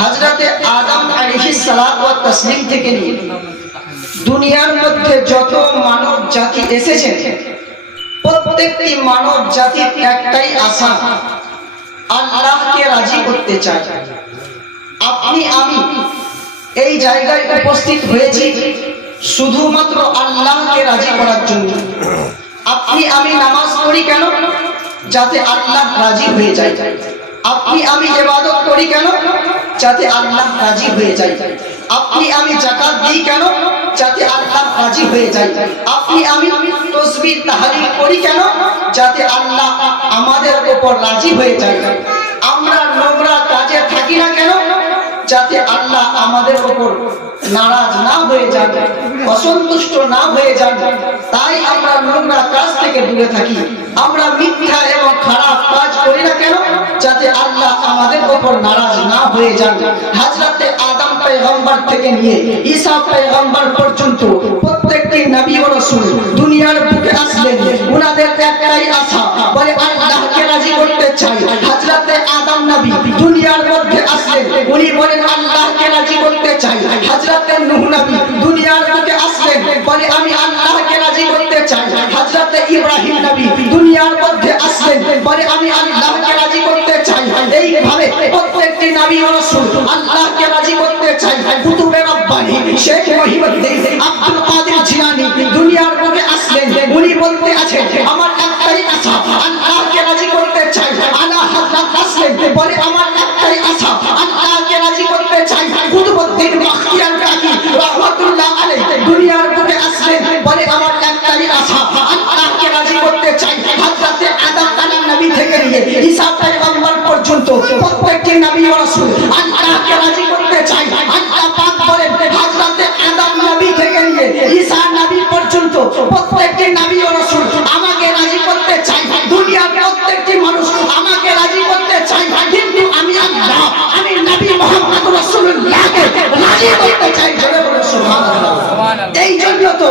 হযরতে আদম আলাইহিস সালাত ওয়া তাসলিম থেকে নিয়ে দুনিয়ার মধ্যে যত মানব জাতি এসেছে, প্রত্যেকটি মানব জাতির একটাই আশা, আল্লাহকে রাজি করতে চায়। আপনি আমি এই জায়গায় উপস্থিত হয়েছি শুধুমাত্র আল্লাহকে রাজি করার জন্য। আপনি আমি নামাজ পড়ি কেন? যাতে আল্লাহ রাজি হয়ে যায়। আপনি আমি ইবাদত করি কেন? যাতে আল্লাহ রাজি হয়ে যায়। আপনি আমি যাকাত দিই কেন? যাতে আল্লাহ রাজি হয়ে যায়। আপনি আমি তাসবিহ তাহলিল করি কেন? যাতে আল্লাহ আমাদের উপর রাজি হয়ে যায়। আমরা নোংরা কাজে থাকি না কেন? যাতে আল্লাহ আমাদের উপর নারাজ না হয়ে যান, অসন্তুষ্ট না হয়ে যান। তাই আমরা নোংরা কাজ থেকে দূরে থাকি। আমরা মিথ্যা এবং খারাপ কাজ করি না কেন? যাতে আল্লাহ আমাদের উপর নারাজ না হয়ে যান। হযরতে আদম পয়গম্বর থেকে নিয়ে ঈসা পয়গম্বর পর্যন্ত প্রত্যেকটি নবী ও রাসূল দুনিয়ার বুকে আসলেন, ওনাদের একটাই আশা, বলে আল্লাহকে রাজি করতে চাই। হযরতে আদম নবী দুনিয়ার মধ্যে আসলেন, উনি বলেন আল্লাহকে রাজি করতে চাই। হযরতে নূহ নবী দুনিয়ার বুকে আসলেন, বলে আমি আল্লাহকে রাজি করতে চাই। হযরতে ইব্রাহিম নবী দুনিয়ার মধ্যে আসলেন, বলে আমি আল্লাহকে রাজি করতে চাই। এইভাবে প্রত্যেকটি নবী ও রাসূল আল্লাহকে রাজি করতে চাই। কুতুবে রব্বানী শেখ মহিউদ্দিন আব্দুল কাদের জিলানী দুনিয়ার বুকে আসলেন, উনি বলতে আছেন আমার একটাই আশা, আল্লাহকে রাজি করতে চাই। আলা হযরত আসলেন, বলে আমার একটাই আশা, আল্লাহকে রাজি করতে চাই। কুতুবউদ্দিন বখতিয়ার কাকি রাহমাতুল্লাহ আলাইহি দুনিয়ার বুকে আসলেন, বলে আমার একটাই আশা, আল্লাহকে রাজি করতে চাই। হযরতে আদম আলাইহিস নবী থেকে নিয়ে ঈসা পয়গম্বর পর্যন্ত প্রত্যেকটি নবী ও রাসূল আল্লাহকে রাজি করতে চাই। আল্লাহ পাক বলেন হযরতে আদম নবী থেকে নিয়ে ঈসা নবী পর্যন্ত প্রত্যেকটি নবী ও রাসূল আমাকে রাজি করতে চাই। দুনিয়ার প্রত্যেকটি মানুষ আমাকে রাজি করতে চাই, কিন্তু আমি আল্লাহ, আমি নবী মুহাম্মদ রাসূলুল্লাহকে রাজি করতে চাই। জোরে বলুন সুবহানাল্লাহ। এই জন্য তো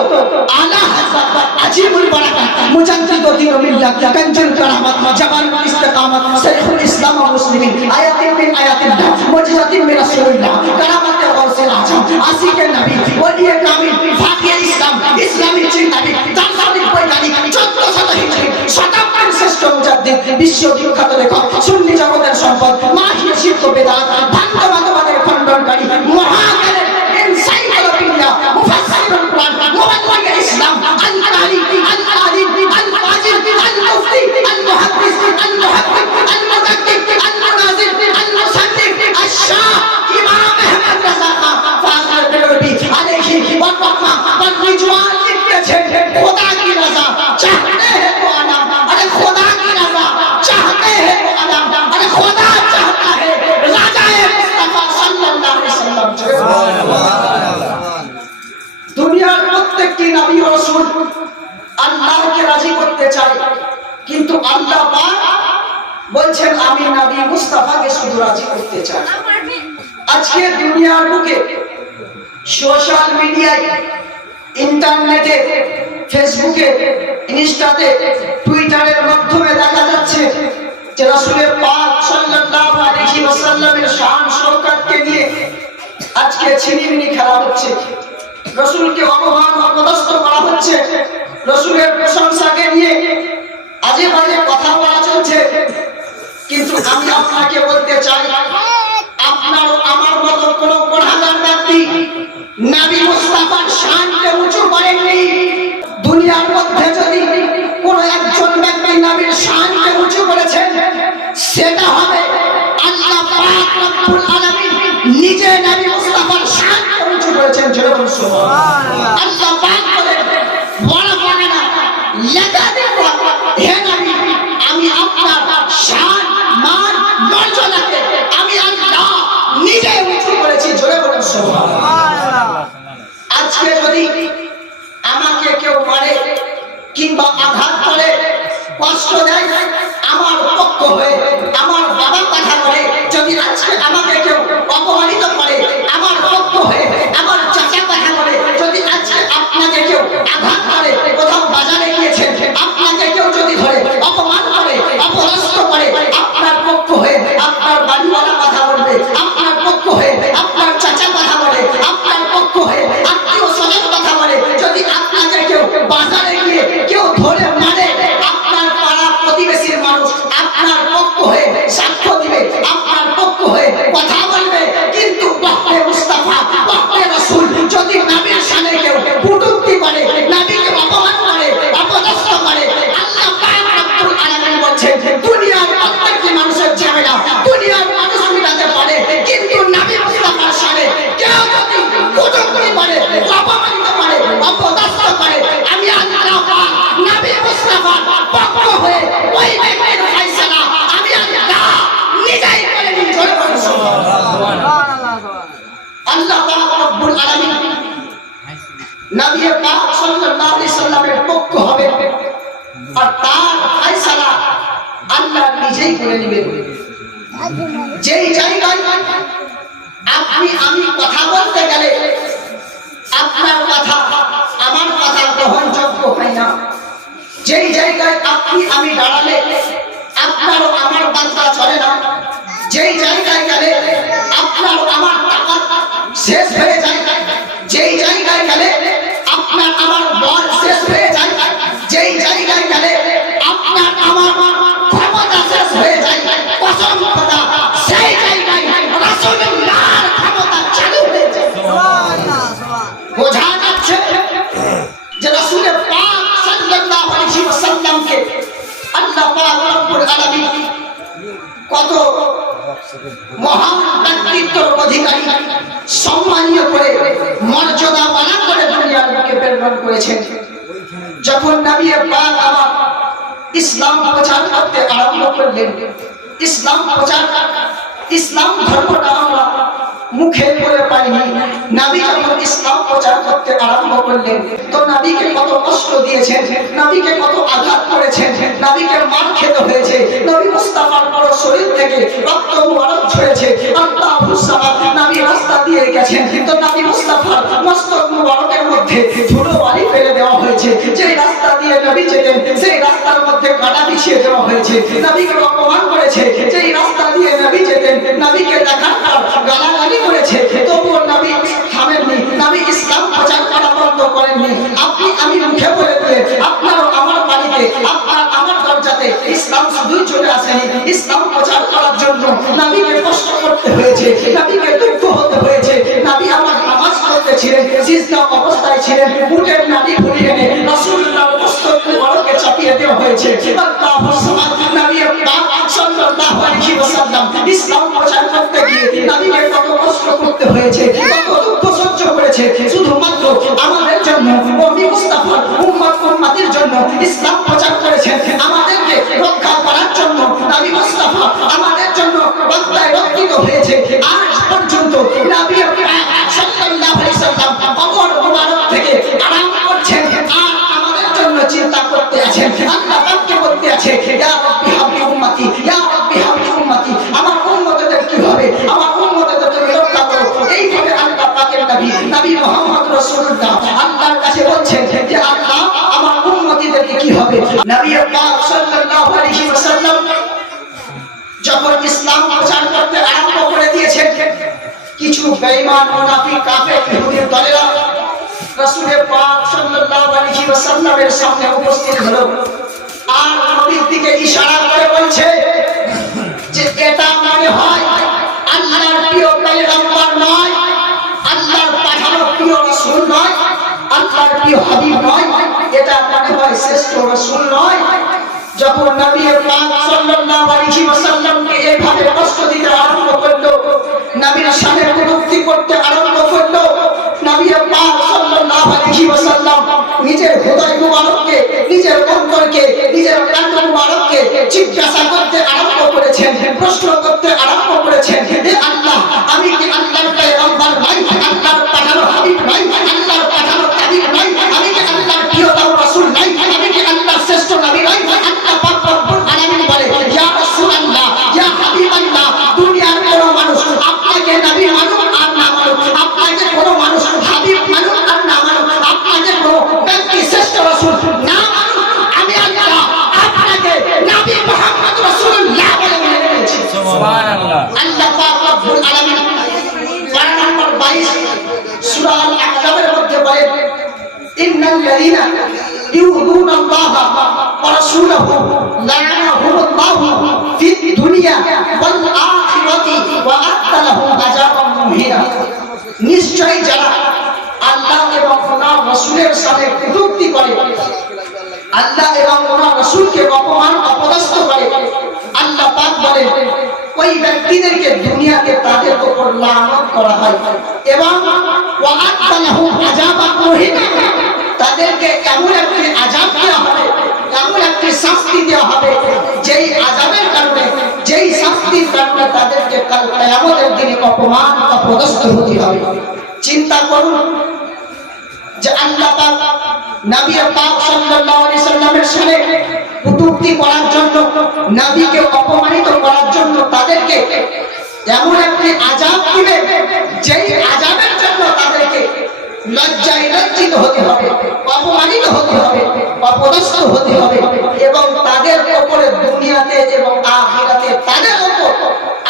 আলা হযরত আজিমুল বারাকাত মুজাদ্দিদুদ্দিন মিল্লাত কানজুল কারামাত জামালুল ইস্তিকামাত শাইখুল ইসলাম ওয়া মুসলিমিন আয়াতিন মিন আয়াতিল্লাহ মুজিজাতিন মিন রাসূলিল্লাহ কারামাতে গাউসুল আজম আশিকে নবী ওলিয়ে কামিল ফাকিয়ে ইসলাম ইসলামী চিন্তাবিদ দার্শনিক বৈজ্ঞানিক 1400 হিজরি শতাব্দীর শ্রেষ্ঠ মুজাদ্দিদ বিশ্ববিখ্যাত লেখক সুন্নি জগতের সম্পদ মাহিয়ে শিরক বেদাত ভান্ডবাদের খণ্ডনকারী মহাকালের এনসাইক্লোপিডিয়া মুফাসসিরুল কুরআন মুবাল্লিগ ইসলাম আল-কারি আল-আলিম আল-ফাজিল আল-মুফতি আল-মুহাদ্দিস আল-মুহাক্কিক আল-মুজাদ্দিদ আল-মুনাজির আল-মুসান্নিফ আশ-শাহ ইমাম আহমদ রাজা ফাজল বেলবি আলাইহি ওয়া রাহমা ওয়া রিজওয়ান লিখেছেন খোদা কি রাজা চাহতে हैं तो आना, अरे खुदा की रजा चाहते हैं तो आना, अरे खुदा चाहता है राजाए मुस्तफा सल्लल्लाहु अलैहि वसल्लम। দুনিয়ার প্রত্যেকটি নবী ও রাসূল আল্লাহকে রাজি করতে চায়, কিন্তু আল্লাহ পাক বলছেন আমি নবী মুস্তাফাকে শুধু রাজি করতে চাই। আজকে দুনিয়ার বুকে সোশ্যাল মিডিয়ায়, ইন্টারনেটে, ফেসবুকে, ইনস্টাতে, টুইটারের মাধ্যমে দেখা যাচ্ছে যে রাসূলের পাক সাল্লাল্লাহু আলাইহি ওয়াসাল্লামের শান শওকতকে নিয়ে আজকে ছিনিমিনি খেলা হচ্ছে, রাসূলকে অপমান অপদস্থ করা হচ্ছে, রাসূলের প্রশংসাকে নিয়ে আজে বাজে কথা বলা চলছে। কিন্তু আমি আপনাকে বলতে চাই, আপনার আমার মতো কোন 1000 ব্যক্তি নবী মুস্তাফার শানকে উঁচু করেননি। দুনিয়ার মধ্যে যদি কোন একজন ব্যক্তি নবীর শানকে উঁচু করেছেন, সেটা হবে আল্লাহ পাক রব্বুল আলামিন নিজে নবী মুস্তাফার শানকে উঁচু করেছেন। জোরে বলুন সুবহানাল্লাহ। আল্লাহ পাক বলেন বড় বড় না লেখা দেখো হে নবী, আমি আপনার শান মান মর্যাদাকে আমি আল্লাহ নিজে উঁচু করেছি। জোরে বলুন সুবহানাল্লাহ। আজকে যদি আমাকে কেউ মারে কিংবা আঘাত করে, কষ্ট দেয়, আমার পক্ষ হয়ে আমার বাবা কথা বলে, যদি আজকে আমাকে কেউ অপমানিত করে, আমার পক্ষ হয়ে আমার চাচা কথা বলে, যদি আজকে আল্লাহ পাক রব্বুল আলামিন নবী পাক সাল্লাল্লাহু আলাইহি সাল্লামের পক্ষ হবে আর তার ফয়সালা আল্লাহ নিজেই করে নেবেন। যেই জায়গায় আপনি আমি কথা বলতে গেলে আপনার কথা আমার কথা গ্রহণযোগ্য হয় না, যেই জায়গায় আপনি আমি দাঁড়ালে আপনার আমার বার্তা চলে না, যেই জায়গায় গেলে আপনার আমার টাকা শেষ হয়ে যায়, যেই জায়গায় গেলে আপনার আমার বল শেষ হয়ে যায়, যেই জায়গায় গেলে আপনার আমার ক্ষমতা শেষ হয়ে যায়, কসম খোদা সেই জায়গায় রাসূলুল্লাহর ক্ষমতা চালু হয়ে যায়। বোঝা যাচ্ছে যে রাসূল পাক সাল্লাল্লাহু আলাইহি ওয়াসাল্লামকে আল্লাহ পাক রব্বুল আলামিন কত মহান ব্যক্তিত্বের অধিকারী সম্মানীয় করে মর্যাদা বানা করে দুনিয়ার বুকে প্রেরণ করেছেন। যখন নবী পাক আমার ইসলাম প্রচার করতে আরম্ভ করলেন, ইসলাম ধর্মটা আমরা মুখে বলে পাইনি, নবী যখন ইসলাম প্রচার করতে আরম্ভ করলেন তো নবীকে কত কষ্ট দিয়েছেন, নবীকে কত আঘাত করেছেন, নবীকে মার খেতে হয়েছে, নবী মুস্তাফার পুরো শরীর থেকে রক্ত মুবারক ঝরেছে। আল্লাহুস সামাদ নবী রাস্তা দিয়ে গেছেন তো নবী মুস্তাফার মস্তক মুবারকের মধ্যে ধুলো বালি ফেলে দেওয়া হয়েছে। যেই রাস্তা দিয়ে নবী যেতেন সেই রাস্তার মধ্যে কাঁটা বিছিয়ে দেওয়া হয়েছে। নবীকে অপমান করেছে, যেই রাস্তা দিয়ে নবী যেতেন নবীকে দেখার পর গালাগালি করেছে, তবুও নবী থামেননি, নবী ইসলাম প্রচার করা বন্ধ করেননি। আপনি আমি মুখে বলে দিয়ে আপনার আমার বাড়িতে আপনার আমার দরজাতে ইসলাম শুধুই চলে আসেনি, ইসলাম প্রচার করার জন্য নবীকে কষ্ট করতে হয়েছে, নবীকে দুঃখ হতে হয়েছে। নবী আমার নামাজ পড়তেছিলেন, সিজদা অবস্থায় ছিলেন, উটের নাড়ি ঘুরিয়ে এনে রাসূলুল্লাহর মস্তক মুবারকে চাপিয়ে দেওয়া হয়েছে। আল্লাহুস সামাদ নবী পাক সাল্লাল্লাহু আলাইহি ওয়াসাল্লাম ইসলাম প্রচার করতে গিয়ে নবীকে কত কষ্ট করতে হয়েছে, কত দুঃখ সহ্য করেছে, শুধুমাত্র আমাদের জন্য নবী মুস্তাফার উম্মতের জন্য ইসলাম প্রচার করেছেন, আমাদেরকে রক্ষা করার জন্য নবী মুস্তাফা আমাদের জন্য রক্তায় রক্ষিত হয়েছে। আজ পর্যন্ত নবী সাল্লাল্লাহু আলাইহি ওয়াসাল্লাম কবর মুবারক থেকে আরাম করছেন আর আমাদের জন্য চিন্তা করতে আছেন। আল্লাহ পাককে বলতে আছে, ইয়া রাব্বি হাবলি উম্মতি, ইয়া রাব্বি হাবলি উম্মতি, আমার উম্মতদের কি হবে, আমার উম্মতদের তুমি রক্ষা করো। এইভাবে আল্লাহ পাকের নবী মুহাম্মদ রাসূলুল্লাহ আল্লাহর কাছে বলছেন যে আল্লাহ আমার উম্মতিদের কি হবে। নবী পাক সাল্লাল্লাহু আলাইহি ওয়াসাল্লাম যখন ইসলাম প্রচার করতে আরম্ভ করে দিয়েছেন, কিছু বেঈমান মুনাফিক কাফের ইহুদির দলেরা রাসূল পাক সাল্লাল্লাহু আলাইহি ওয়াসাল্লামের সামনে উপস্থিত হলো আর নবীর দিকে ইশারা করে বলছে যে এটা মনে হয় আল্লাহর প্রিয় পয়গম্বর নয়, আল্লাহর পাঠানো প্রিয় রাসূল নয়, আল্লাহর প্রিয় হাবিব নয়, এটা মনে হয় শ্রেষ্ঠ রাসূল নয়। যখন নবী পাক সাল্লাল্লাহু আলাইহি ওয়াসাল্লামকে এইভাবে কষ্ট দিতে আরম্ভ করলো, নবীর শানে কটূক্তি করতে আরম্ভ করলো, নবী পাক সাল্লাল্লাহু আলাইহি ওয়াসাল্লাম নিজের হৃদয় মুবারককে, নিজের অন্তরকে, নিজের কান্ড মুবারককে জিজ্ঞাসা করতে আরম্ভ করেছেন, প্রশ্ন করতে আরম্ভ করেছেন, হে আল্লাহ আমি কি আল্লাহর পয়গম্বর নই, আল্লাহর পাঠানো হাবিব নই, আল্লাহর পাঠানো তাবিব নই, আমি কি আল্লাহর প্রিয় রাসূল নই, আমি কি আল্লাহর শ্রেষ্ঠ নবী নই। আল্লাহ পাক রব্বুল আলামিন বলে, ইয়া রাসূলুল্লাহ, ইয়া হাবিবাল্লাহ, দুনিয়ার কোন মানুষ আপনাকে নবী মানুক আর না মানুক, আপনাকে কোন মানুষ হাবিব মানুক আর না মানুক, আপনাকে কোন ব্যক্তি শ্রেষ্ঠ রাসূল না মানুক, আমি আল্লাহ আপনাকে নবী মুহাম্মদ রাসূলুল্লাহ বলে মেনে নিয়েছি। সুবহানাল্লাহ। আল্লাহ পাক রব্বুল আলামিন পারা নম্বর 22 সূরা আল-আহজাবের মধ্যে বলে, ইন্নাল্লাযীনা ইউযুনা আল্লাহা ওয়া রাসূলাহু লা'নাহুমুল্লাহু ফিদ দুনিয়া ওয়াল আখিরাতি ওয়া আ'আদ্দা লাহুম আযাবান মুহিনা। নিশ্চয় যারা আল্লাহ এবং ওনার রাসূলের সাথে কটূক্তি করে, আল্লাহ এবং ওনার রাসূলকে অপমান অপদস্থ করে, আল্লাহ পাক বলেন ওই ব্যক্তিদেরকে দুনিয়াতে তাদের উপর লানত করা হয় এবং ওয়া আ'আদ্দা লাহুম আযাবান মুহিনা, তাদেরকে এমন একটি আযাব দেওয়া হবে, এমন একটি শাস্তি দেওয়া হবে যেই আযাবের কারণে, যেই শাস্তির কারণে তাদেরকে কাল কিয়ামতের দিনে অপমান পদস্থ হতে হবে। চিন্তা করুন যে আল্লাহ পাক নবী পাক সাল্লাল্লাহু আলাইহি সাল্লামের সামনে কটূক্তি করার জন্য, নবীকে অপমানিত করার জন্য তাদেরকে এমন একটি আযাব দিবে, যেই আযাবের জন্য তাদেরকে লজ্জায় লজ্জিত হতে হবে, অপমানিত হতে হবে, অপদস্থ হতে হবে এবং তাদের উপরে দুনিয়াতে এবং আখিরাতে তাদের উপর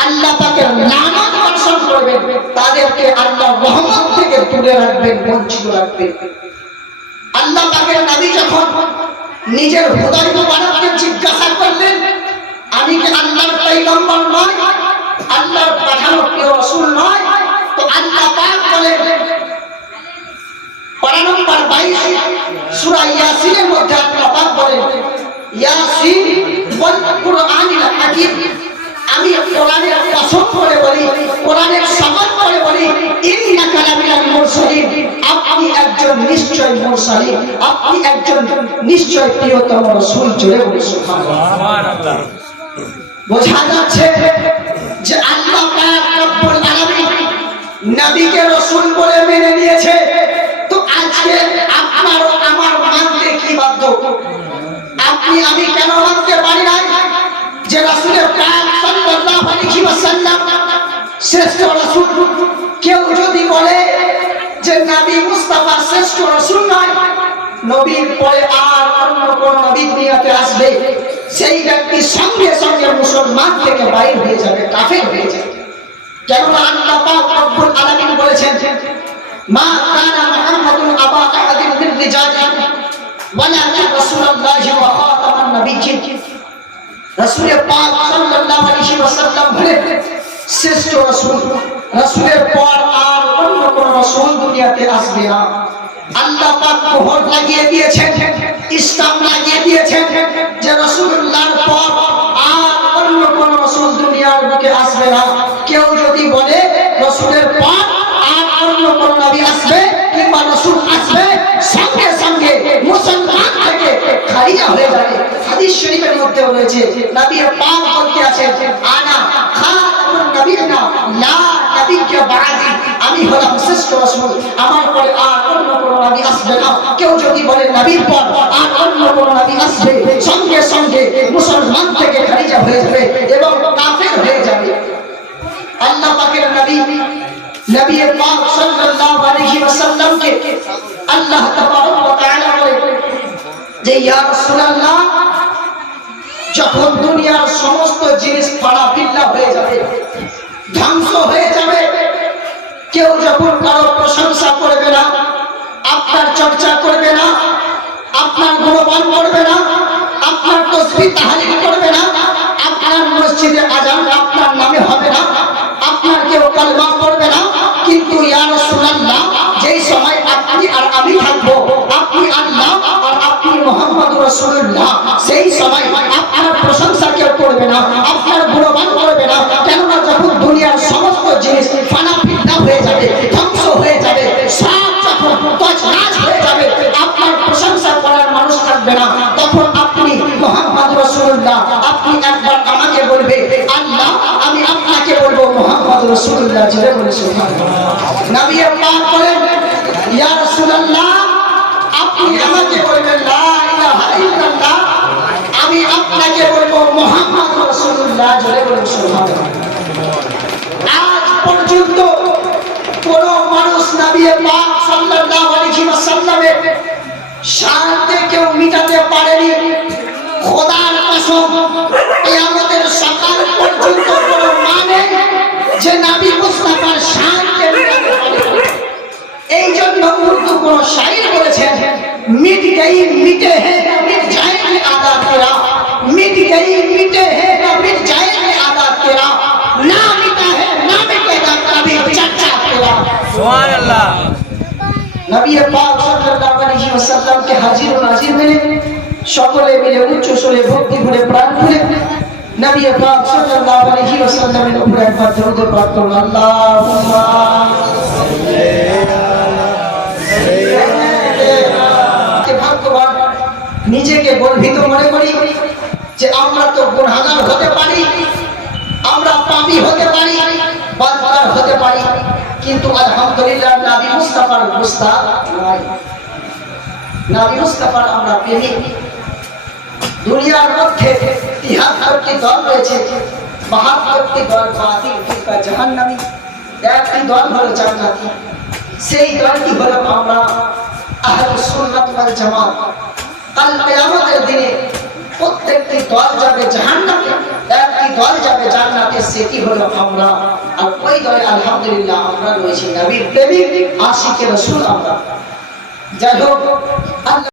আল্লাহ পাকের লানত বর্ষণ করবেন, তাদেরকে আল্লাহর রহমত থেকে দূরে রাখবেন, বঞ্চিত রাখবেন। আল্লাহ পাকের নবী যখন নিজের হৃদয় মুবারককে জিজ্ঞাসা করলেন, আমি কি আল্লাহর পয়গম্বর নয়, আল্লাহর পাঠানো প্রিয় রাসূল নয়? তো আল্লাহ পাক বলেন পারা নম্বর 22 সূরা ইয়াসিনের মধ্যে আল্লাহ পাক বলেন, ইয়াসিন ওয়াল কুরআনিল হাকীম, আমি কোরআনের কসম করে বলি, কোরআনের শপথ করে বলি, ইন্নাকা লামিনাল মুরসালিন, আপনি একজন নিশ্চয় মুরসালিন, আপনি একজন নিশ্চয় প্রিয়তম রাসূল। জোরে বলি সুবহানাল্লাহ। বোঝা যাচ্ছে যে আল্লাহ পাক রব্বুল আলামিন নবীকে রাসূল বলে মেনে নিয়েছে। তো আজকে আপনার ও আমার মানতে কি বাধ্য? আপনি আমি কেন মানতে পারি না যে রাসূলের পাক সাল্লাল্লাহু আলাইহি ওয়াসাল্লাম শ্রেষ্ঠ রাসূল? কেউ যদি বলে যে নবী মুস্তাফা শ্রেষ্ঠ রাসূল নয়, নবীর পরে আর অন্য কোন নবী দুনিয়াতে আসবে, সেই ব্যক্তি সঙ্গে সঙ্গে মুসলমান থেকে বাইর হয়ে যাবে, কাফের হয়ে যাবে। কেননা আল্লাহ পাক রব্বুল আলামিন বলেছেন, মা কানা মুহাম্মাদুন আবা আহাদিন মিন রিজালিকুম ওয়ালাকিন রাসূলুল্লাহি ওয়া খাতামান নাবিয়্যিন। রাসূল পাক সাল্লাল্লাহু আলাইহি ওয়াসাল্লাম হলেন শ্রেষ্ঠ রাসূল, রাসূলের পর আর অন্য কোন রাসূল দুনিয়াতে আসবে না। আল্লাহ পাক মোহর লাগিয়ে দিয়েছেন, ইসলাম লাগিয়ে দিয়েছেন যে রাসূলুল্লাহর পর আর অন্য কোন রাসূল দুনিয়ার বুকে আসবে না। কেউ যদি বলে রাসূলের পর আর অন্য কোন নবী আসবে কিংবা রাসূল আসবে, সঙ্গে সঙ্গে মুসলমান থেকে খারিজ হয়ে যাবে। হাদিস শরীফের মধ্যে রয়েছে, নবী পাক বলতে আছেন, আনা খাতামুন নবিয়্যিনা লা নাবিয়্যা বা'দি, আমি হলাম শ্রেষ্ঠ রাসূল, আমার পরে আর অন্য কোন নবী আসবে না। কেউ যদি বলে নবীর পর আর অন্য কোন নবী আসবে, সঙ্গে সঙ্গে মুসলমান থেকে খারিজ হয়ে যাবে এবং কাফের হয়ে যাবে। আল্লাহ পাকের নবী নবী পাক সাল্লাল্লাহু আলাইহি ওয়াসাল্লামকে আল্লাহ তাবারক ওয়া তাআলা বলেন যে ইয়া রাসূলুল্লাহ, যখন দুনিয়ার সমস্ত জিনিস ফাড়া ফিল্লা হয়ে যাবে, ধ্বংস হয়ে যাবে, কেউ যখন কারো প্রশংসা করবে না, আপনার চর্চা করবে না, আপনার গুণগান করবে না, আপনার তাসবিহ তাহলিল করবে না, আপনার মসজিদে আযান আপনার নামে হবে না, আপনার কেউ কালেমা পড়বে না, কিন্তু ইয়া রাসূলুল্লাহ যেই সময় আপনি আর আমি থাকবো, আপনি আল্লাহ আর আপনি মুহাম্মদুর রাসূলুল্লাহ, সেই সময় আপনার প্রশংসা কেউ করবে না, আপনার গুণগান করবে না। কেননা যখন দুনিয়ার সমস্ত জিনিস ফানা ফিন্না হয়ে যাবে, ধ্বংস হয়ে যাবে, সব যখন তছনছ হয়ে যাবে, আপনার প্রশংসা করার মানুষ থাকবে না, তখন আপনি মুহাম্মদ রাসূলুল্লাহ, আপনি একবার আমাকে বলবে আল্লাহ, আমি আপনাকে বলবো মুহাম্মদ রাসূলুল্লাহ। জোরে বলে সুবহানাল্লাহ। নবী পাক বলেন, ইয়া রাসূলুল্লাহ, আপনি আমাকে বলবেন লা ইলাহা ইল্লাল্লাহ, আমি আপনাকে বলবো মুহাম্মদ রাসূলুল্লাহ। জোরে বলে সুবহানাল্লাহ। আজ পর্যন্ত কোন মানুষ নবী পাক সাল্লাল্লাহু আলাইহি ওয়াসাল্লামের শানকে কেউ মিটাতে পারেনি। খোদার কসম, কিয়ামতের সকাল পর্যন্ত কোন মানে যে নবী মুস্তাফার শানকে মিটাতে পারে। এই জন্য উর্দু কোন শায়র বলেছেন, মিট গই মিটে হে না মিট জায়েগে আদা তেরা, মিট গই মিটে হে না মিট জায়েগে আদা তেরা, না মিটা হে না মিটেগা কবি চর্চা তেরা। সুবহানাল্লাহ। নবী পাক সাল্লাল্লাহু আলাইহি ওয়াসাল্লামকে হাজির ও নাজির মেনে সকলে মিলে উচ্চ স্বরে ভক্তি ভরে প্রাণ খুলে নবী পাক সাল্লাল্লাহু আলাইহি ওয়াসাল্লামের উপরে একবার দরুদ পাঠ করুন। আল্লাহুম্মা সাল্লি ভাগ্যবান নিজেকে গর্বিত মনে করি যে আমরা তো গুনাহগার হতে পারি, আমরা পাপী হতে পারি, বদকার হতে পারি, কিন্তু আলহামদুলিল্লাহ নবী মুস্তাফার মুস্তাক নাই। নবী মুস্তাফার আমরা প্রেমিক। দুনিয়ার মধ্যে ৭৩টি দল রয়েছে, ৭২টি দল বাতিল ফিরকা জাহান্নামী, একটি দল হলো জান্নাতি। সেই দলটি হলো আমরা আহলুস সুন্নাত ওয়াল জামাত। কাল কিয়ামতের দিনে প্রত্যেকটি দল যাবে জাহান্নামে, একটি দল যাবে জান্নাতে, সেটি হলো আমরা। আর ওই দলে আলহামদুলিল্লাহ আমরা রয়েছি নবীর প্রেমিক, আশিকে রাসূল আমরা। যাই হোক, আল্লাহ